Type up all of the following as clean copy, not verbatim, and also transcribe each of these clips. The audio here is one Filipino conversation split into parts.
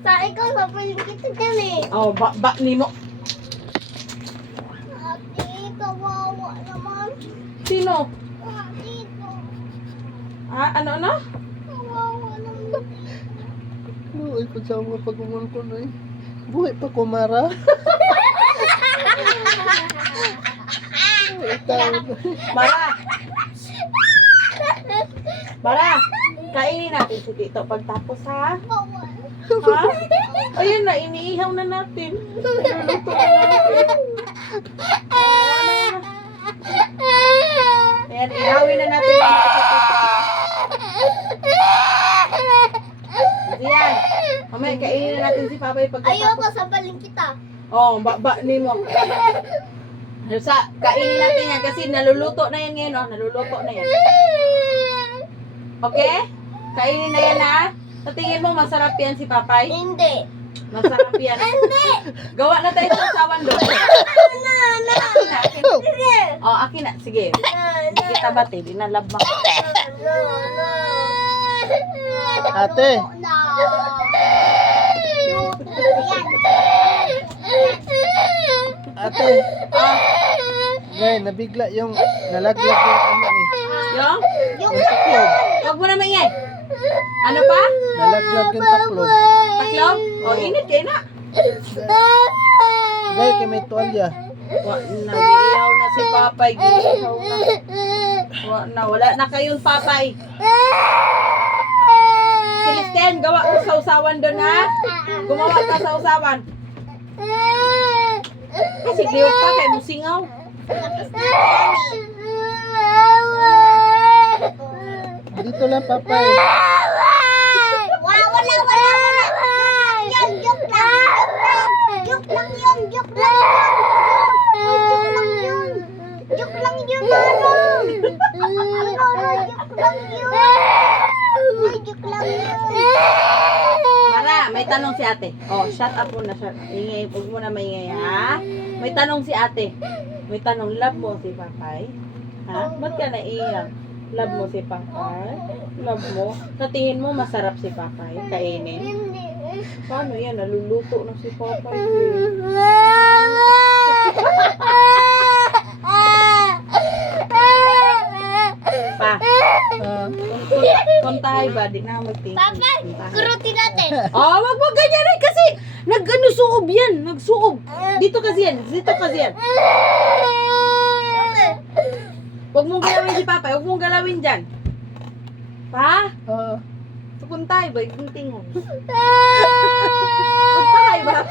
Sa ikaw, sa kita dyan eh. Oh, ba ni mo. Ate, kawawa naman. Sino? Ate, Ah, ano? kawawa naman. Luoy ko sa mga pag-uman ko na eh. Buhay pa ko, Mara. Mara! Mara! Kainin natin si Tito pagtapos, ha? Ha? Ayun na, iniihaw na natin. Niluluto na natin. Ayan, ihawin na natin yung mga si Tito. Ayan. Mamaya, kainin na natin si Papay pagkatapos. Ayoko, sabalin kita. Oh, ni mo. Kainin natin yan kasi naluluto na yan ngayon, oh. Naluluto na yan. Okay? Kainin na yan, ha? Sa tingin mo, masarap yan si Papay? Hindi. Masarap yan. Hindi. Gawa na tayo sa sawan doon. Akin. Oh, akin na. Sige. Hindi kita bati. Dinalab mo. Ate. Ate. Ngayon, nabigla yung nalaglag yung ano eh. Yung? Yung Taklog. Huwag mo na maingay. Ano pa? Nalaglag yung taklog. Taklog? Oh, init kayo na. Ngayon, kay may tuwalya. Nag-iihaw na si Papay. Giihaw na. Wala na kayong Papay. Celestine, gawa ka sa usawan doon, ha? Gumawa ka sa usawan. Kasi kliyot pa kay musingaw. Dito lang, Papay. Wala. Yan, joke lang. Joke lang yun. Joke lang yun. Joke lang yun, Maro. Joke lang yun. Ay, joke lang yun. Mara, may tanong si ate. Oh, shut up muna. Ingay, huwag mo na maingay, ha? May tanong si ate. May tanong, love mo si Papay? Ha? Ba't ka naiiyak? Love mo si Papay? Love mo? Sa tingin mo, masarap si Papay? Kainin? Hindi. Paano yan? Naluluto na si Papay. Pa, kontahay ba? Di na magtingin. Papa, kurutin natin. Oh, wag ganyan eh kasi suob yan. Nagsuob. Dito kasi yan. Huwag mong galawin si Papa. Huwag mong galawin dyan. Pa? Tukuntay ba? Yung tingog. Tukuntay ba?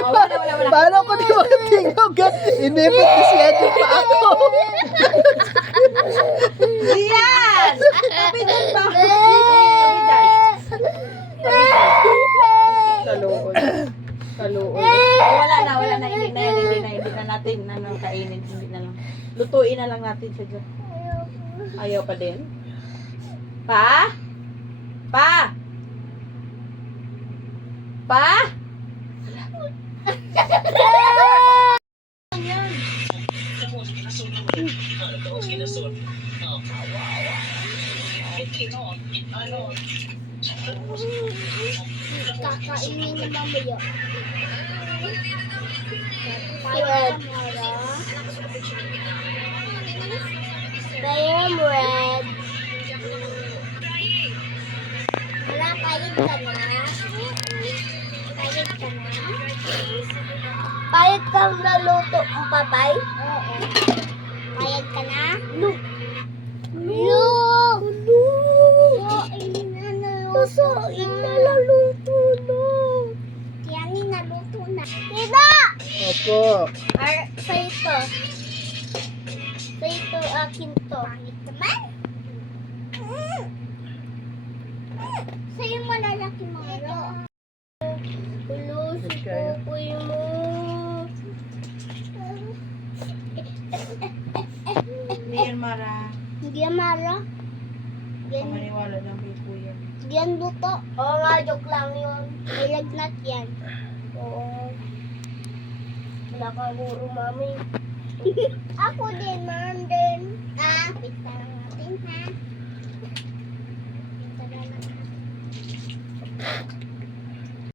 Oh, wala. Paano ko di makatingog? Inipit na siya din pa ako. Yan! Tabi dyan pa. Tabi dyan. Kaluoy. Oh, wala na. Hindi na natin kainin. Hindi na lang. Lutuin na lang natin siya dyan. Ayaw pa din. Pa? Kakainin na mamaya. Red. Bayam red. Wala, payag ka na. Payag kang naluto ang Papay? Oo. Payag ka na? No. Sasain na naluto na. Kaya ni naluto na. Tita! Opo. Sa ito. Sa ito, akin to. Pangit naman. Sa'yo malalaki Maro. Ulo, si Popoy mo. Hindi yan, Mara. Hindi yan Maro. Maniwala ng pipo yan. Yan luto. Oo nga, joke lang yun. May lagnat yan. Oo. Wala ka guro, mami. Ako din, ma'am din. Wait lang natin, ha?